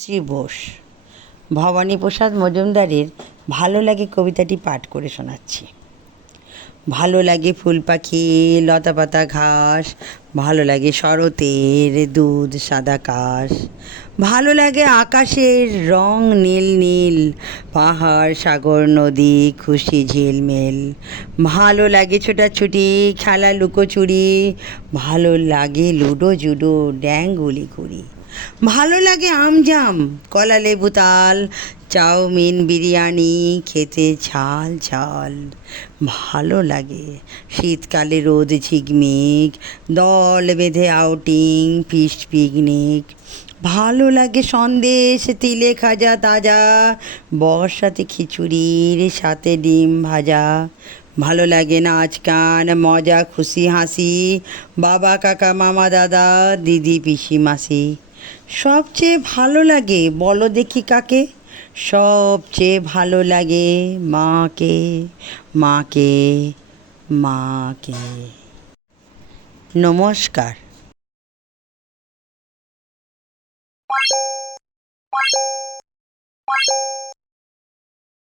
শ্রী বোস ভবানীপ্রসাদ মজুমদারের ভালো লাগে কবিতাটি পাঠ করে শোনাচ্ছি। ভালো লাগে ফুল পাখি লতা পাতা ঘাস, ভালো লাগে শরতের দুধ সাদা কাশ, ভালো লাগে আকাশের রং নীল নীল, পাহাড় সাগর নদী খুশি ঝিলমিল, ভালো লাগে ছোটাছুটি খেলা লুকোচুরি, ভালো লাগে লুডো জুডো ড্যাং গুলি করি, ভালো লাগে আমজাম কলা লেবু তাল, চাউমিন বিরিয়ানি খেতে ঝাল ঝাল, ভালো লাগে শীতকালে রোদ ঝিকমিক, দল বেঁধে আউটিং ফিস্ট পিকনিক, ভালো লাগে সন্দেশ তিলে খাজা তাজা, বর্ষাতে খিচুড়ির সাথে ডিম ভাজা, ভালো লাগে নাচ গান মজা খুশি হাসি, বাবা কাকা মামা দাদা দিদি পিসি মাসি, সবচেয়ে ভালো লাগে বলো দেখি কাকে, সবচেয়ে ভালো লাগে মাকে মাকে মাকে। নমস্কার।